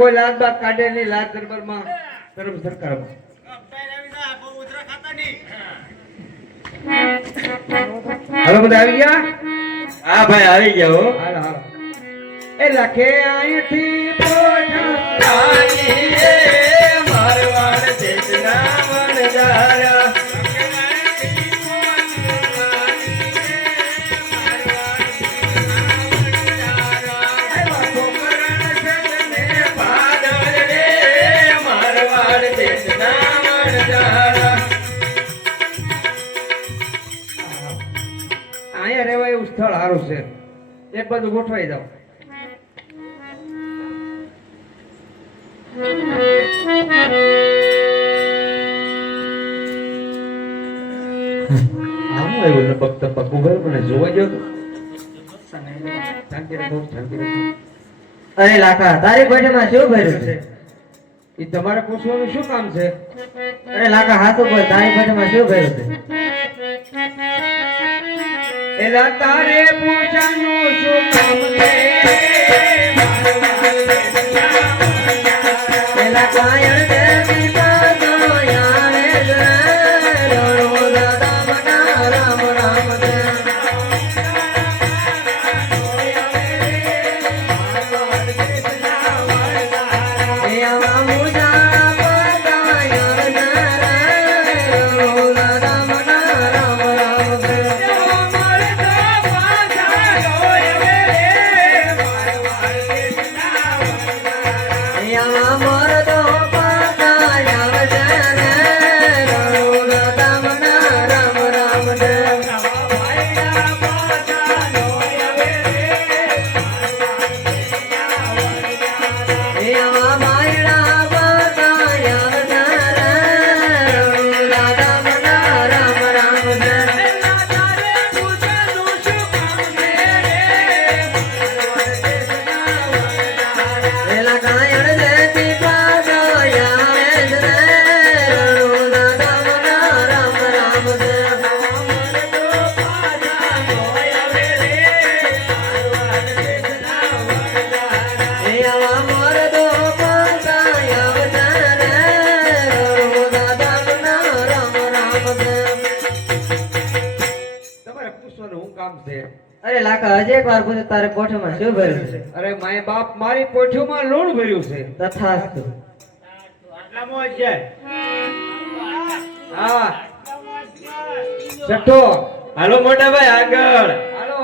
કોઈ લાત બાત કાઢે નહીં લાત દરબારમાં તરફ સરકાર હાલો બધા આવી ગયા હા ભાઈ આવી ગયા હો હાલો હાલો એ લખે અહીંથી પોઠાની રે મારવાડ દેશના વણજારા અહીંયા રહેવા એવું સ્થળ સારું છે એક બાજુ ગોઠવાઈ જાવ આમ આવ્યું લપક તપક ઉભર મને જોવા ગયો શાંતિ રાખો શાંતિ રાખો અરે લાખા તારી પેટમાં શું ભર્યું છે? એ તમારે પૂછવાનું શું કામ છે અરે લાખા હાથ ઉપર તારી પેટમાં શું ભર્યું છે? એલા તારે પૂછવાનું શું કામ છે એલા કાયણ દે દીપા તો યાણે દે રોણો દાદા મના રામ રામ દે એ આવા મુજા પદા યાણ દે રોણો દાદા મના રામ રામ દે તમારે પૂછવાનું શું કામ છે અરે લાખા હજી એક વાર પૂછે તારે કોઠામાં શું ભર્યું છે? અરે માય બાપ મારી પોઠીમાં લૂણ ભર્યું છે તથાસ્તુ. આટલામાં જ હા છઠ્ઠો હાલો મોટા ભાઈ આગળ હાલો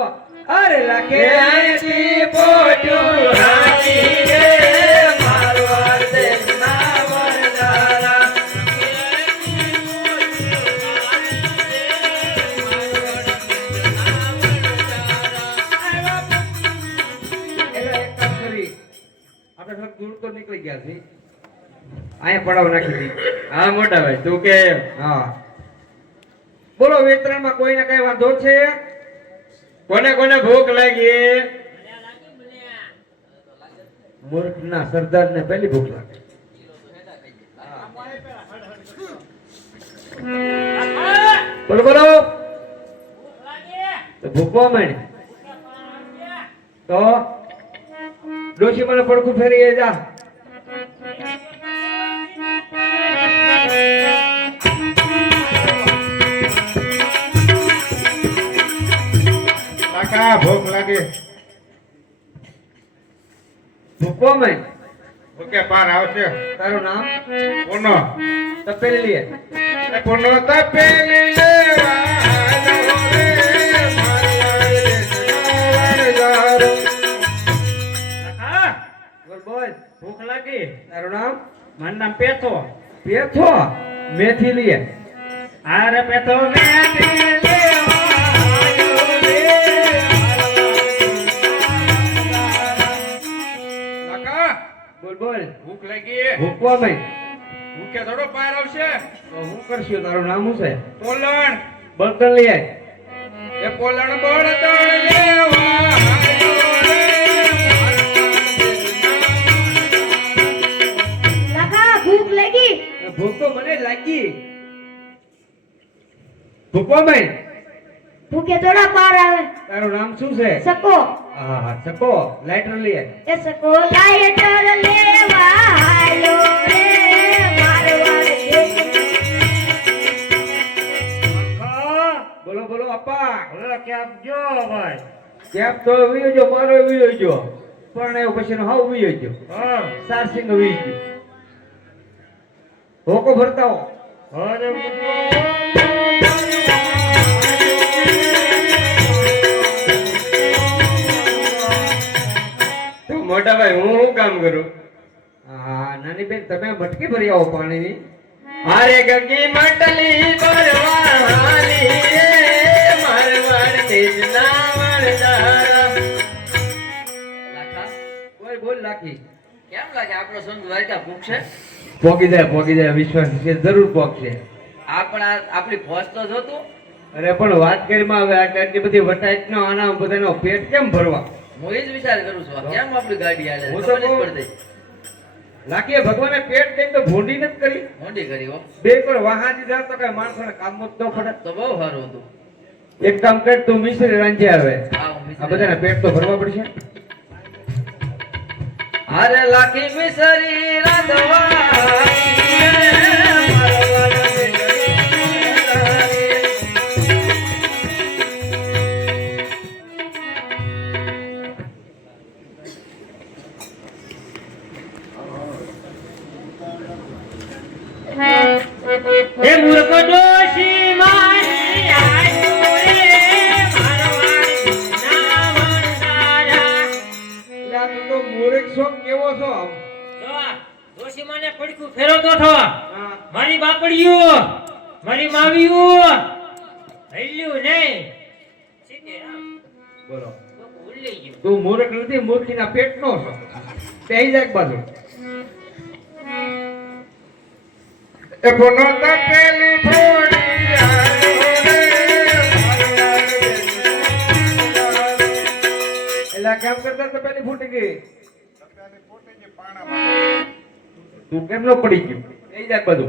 અરે લખે અહીંથી પોઠાની રે મારવાડ દેશના વણજારા આપણે થોડુંક દૂર તો નીકળી ગયા છે અહીંયા પડાવ નાખી દી હા મોટા ભાઈ તું કે હા બોલો વેતરણમાં કોઈને કઈ વાંધો છે કોને કોને ભૂખ લાગી મૂર્ખના સરદારને પહેલી ભૂખ લાગે બોલો બોલો તો ભૂખવા માંડ તો ડોશી મને પડખું ફેરી જા કાકા ભૂખ લાગે ભૂખવા માંડ ઓકે પાર આવશે તારું નામ કોનો તપેલી લે કોનો તપેલી લેવાનો રે મારવાડ દેશના વણજારો બોલ બોલ ભૂખ લાગી તારું નામ મારું નામ પેથો પેથો મેથી લે આરે પેથો મેથી લેવાનો રે કાકા બોલ બોલ ભૂખ લાગી ભૂખવા માંડ ભૂખે થોડો પાર આવશે તો હું કરશું તારું નામ શું છે પોલણ બળતણ લઈ આય એ પોલણ બળતણ લેવા લાખા ભૂખ લાગી. ભૂખ તો મને લાગી ભૂખવા માંડ ભૂખે થોડા પાર આવે. તારું નામ શું છે? સકો. હા હા સકો લાઇટર લે. એ સકો લાઈટર લેવા હાલો રે મારવાડ બોલો બોલો અપ્પા. હવે ક્યાં જો ભાઈ કેપ તો વિયો જો મારો વિયો જો પણ એવું પછી હાવ વિયો જો હા સારસિંગ વિયો જો હોકો ભરતા હો. અરે તો મોટા ભાઈ હું શું કામ કરું? હા નાની બેન તમે મટકી ભરી આવો પાણીની. અરે ગંગી મટલી પરવાળી રે મારવાડ દેશના વણદારા. કોઈ બોલ લાખી. કેમ લાગે આપણો સંત દ્વારકા પૂછશે? પોગી જાય વિશ્વાસ છે જરૂર પોગશે. આપણી ફોજ તો જોતું. અરે પણ વાત કરીમાં હવે આટલી બધી વટાઈટ નો આના બધાનો પેટ કેમ ભરવા? હું એ જ વિચાર કરું છું કેમ આપણી ગાડી હાલે હું તો ખબર જ કહું. પડતી. લાખીએ ભગવાને પેટ દઈને તો ભૂંડી નથી કરી. મોટી કરી હો બે પર વાહાજી જાવ તો કઈ માણસોને કામ જ ન પડે. તો બહુ સારું હતું. એક કામ કર તું મિશ્રી રાંધે આવે. હા, હું આ મિશ્રી બધાના પેટ તો ભરવા પડશે. અરે લાખી મિસરી રાધવાઈ રે, મારવાડ દેશના એ મૂર્ખ ડોશી મારી આયો રે મારવાડ ના વણદારા. એટલે આ તું તો મૂર્ખ છો કેવો છો આમ? જો આ ડોશી માને પડકું ફેરવતો થો. હા. મારી બાપડીયું મારી માવીયું હલ્યું નહીં સીતારામ બોલો ભૂલી ગયું. તું મૂર્ખ નથી મૂર્ખીના પેટનો છો. બેહી જા એક બાજુ. એ બોનો તપેલી ફોડી આયો રે મારવાડ દેશના વણદારા. એટલે આ કામ કરતા તો પેલી ફૂટી ગઈ. તું કેમ નો પડી ગયો? બેહી જા એક બાજુ.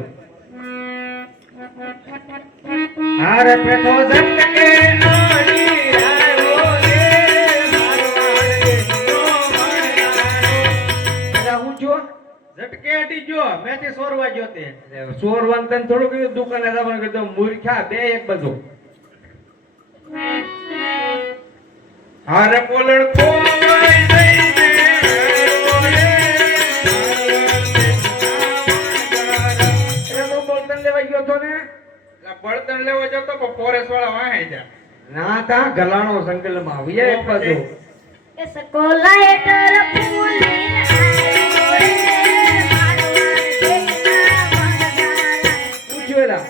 હારે પેઠો ઝટકે આડી આયો રે મારવાડ દેશનો વણદારો. એટલે હું જો ઝટકે અડી જો મેથી સોરવા ગયો તે. સોરવાન તને થોડું કીધું દુકાને જવાનું કીધું મૂર્ખા બે એક બાજુ. હારે પોલણ ખોવાઈ જઈને આયો રે મારવાડ દેશના વણદારા. એટલે હું બળતણ લેવા ગયો તો ને એટલે બળતણ લેવા જતો પણ પોરેશ વાળા વાહે જા. ના તા ગલાણો સંકલમાં આવી જાય એક બાજુ. એ સકો લાઈટર ફૂલીને આયો રે મારવાડ દેશના વણદારા. પૂછ્યું એલા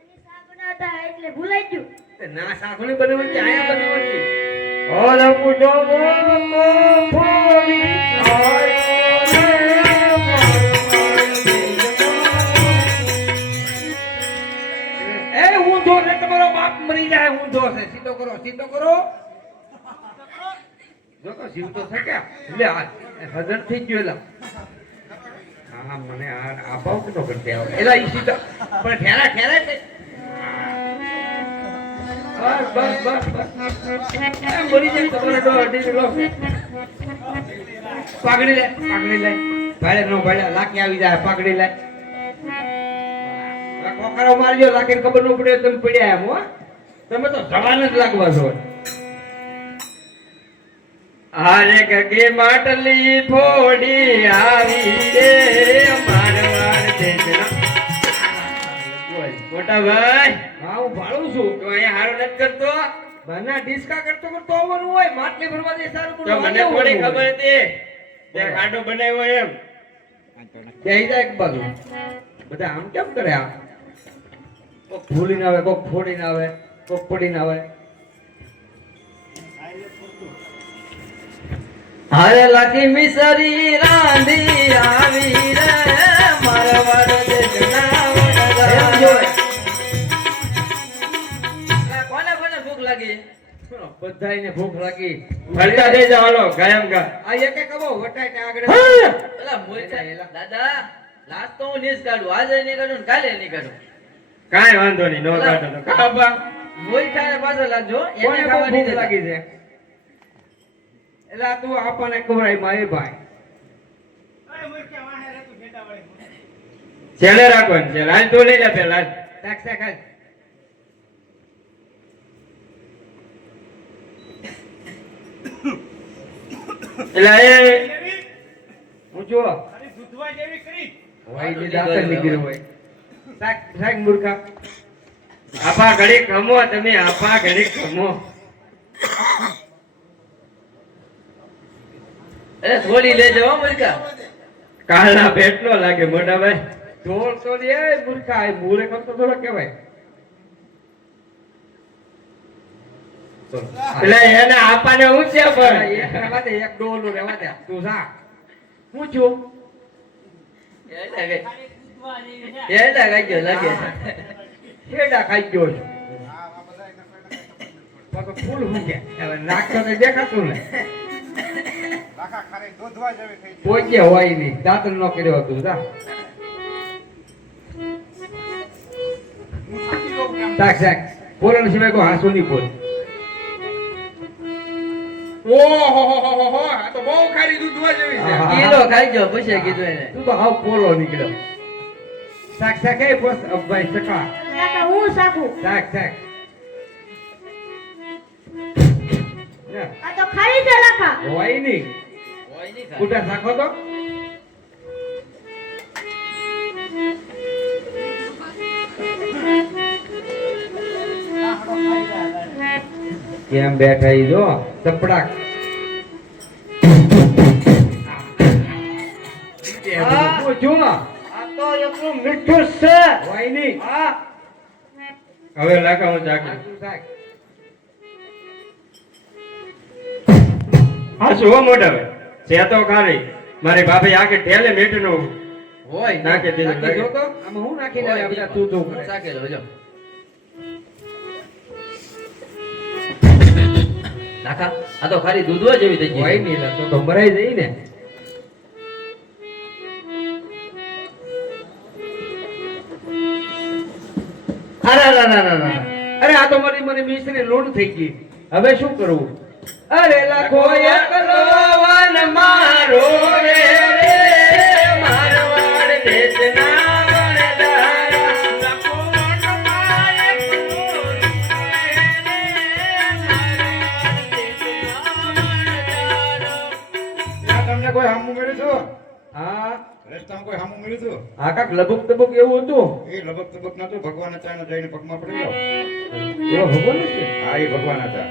એની શાક બનાવતા એટલે ભૂલાઈ ગયું. તે ના સાંભળી બનાવવાની આયા બનાવવાની. ઓરે પૂજો બોલો ફોડી આયો રે એ ઊંધો છે તમારો બાપ મરી જાય ઊંધો છે. સીધો કરો સીધો કરો. જો તો જીવતો છે કે લે આ હજર થઈ ગયો એલા. હા મને આ ભાવ કેટલો કરતે આવે એલા ઈ સીધો પણ ઠેરા ઠેરા છે. બસ બસ બસ બસ એમ મરી જાય તમારે તો અડી લો. પાઘડી લે ભાડે નો ભાડે લાકી આવી જાય પાઘડી લે. આ કોકરો મારજો લાકીને ખબર ન પડે તમે પડ્યા એમ હો. તમે તો જવાન જ લાગવા છો. હારે ગગે માટલી ફોડી આવી રે મારવાડ દેશના. મોટા ભાઈ હા હું ભાડું છું. તો અહીંયા હારો નથી કરતો. બના ડિસ્કા કરતો કરતો આવવાનું હોય માટલી ભરવા દે સારું તો મને થોડી ખબર હતી તે ખાડો બનાવ્યો એમ. બેહી જાય એક બાજુ. બધા આમ કેમ કરે આ? કોક ભૂલીને આવે કોક ફોડીને આવે કોક પડીને આવે. હારે લાખી મિસરી રાંધી આવી રે મારવાડ દેશના વણદારા. કોને કોને ભૂખ લાગી? બધાયને ભૂખ લાગી. ભરતા થઈ જાવ હાલો કાયમ કા. આ એક એક કબો વટાઈને આગળ. પેલા મોટા દાદા લાસ્ટ તો હું નીસ કાઢું આજે નહીં કાઢું ને કાલે નહીં કાઢું. કાંઈ વાંધો નહીં નો કાઢો તો કાબા. મૂર્ખા ને પાછો લાગજો એને કોને બહુ ખાવાની ભૂખ લાગી છે એટલે આ તું આપણને ખવડાય મારી ભાઈ છેલ્લે રાખવાનું છે લાલ તું લઈ લે પેલા શાક શાક હાલ. એટલે એ હું જો હોય જે દાંતર નીકળ્યું હોય શાક શાક મૂર્ખા આપા ઘડી ખમો તમે આપા ઘડી ખમો અરે થોડી લેજો હો મૂર્ખા કાળના પેટનો લાગે મોટા ભાઈ ઢોળ તો લે મૂર્ખા એ મૂરે કરતો થોડો કહેવાય એટલે એને આપાને ઊંચ્યા પર એક રહેવા દે એક ડોલું રહેવા દે તું જા હું છું એડા ગાજો લાગે કેડા ખાઈ ગયો છું પાછો ફૂલ હું કે હવે નાખતો તો દેખાતું ને પોચે હોય નહીં દાંત ન કર્યો હતું જા શાક શાક પોરણ સિવાય કોઈ હાસુ નહીં બોલ ઓહો આ તો બહુ ખારી દૂધવા જેવી છે આહા. કિલો ખાઈજો પછી કીધું એને તું તો હાવ પોલો નીકળ્યો શાક શાક એ બસ ભાઈ સકા કાકા હું સાકું શાક શાક ને, આ તો ખાલી છે લાખા હોય નહીં હોય નહીં ખાય. કુટા શાકો તો કેમ બેઠા ઈ જો ચપડાક હું જો આ તો એટલું મીઠું છે હોય નહીં હવે લાખા હું ચાકી શાક હા શું હો મોટા ભાઈ છે તો ખારી મારી ભાભી આગે ઢેલે મીઠનું હોય નાખી દીધું નાખી જો તો આમાં હું નાખી દે બધા તું તું કરે સાકેલો જો નાખા આ તો ખાલી દૂધવા જેવી થઈ હોય ગઈ નહીં તો ભરાઈ જઈ ને અરે આ તો મારી મિસ્ત્રી લોડ થઈ ગઈ હવે શું કરવું અરે લાખો એકલો વન મારો રે મારવાડ દેશના વણદારા લખો વનમાય તમને કોઈ હામું મળ્યું હતું હા રસ્તામાં કોઈ હામું મળ્યું હતું આ કાક લબુક તબુક એવું હતું એ લબક તબક નતું ભગવાન ચાને જઈને પગમાં પડી જાઓ એવો ભગવાન છે હા એ ભગવાન હતા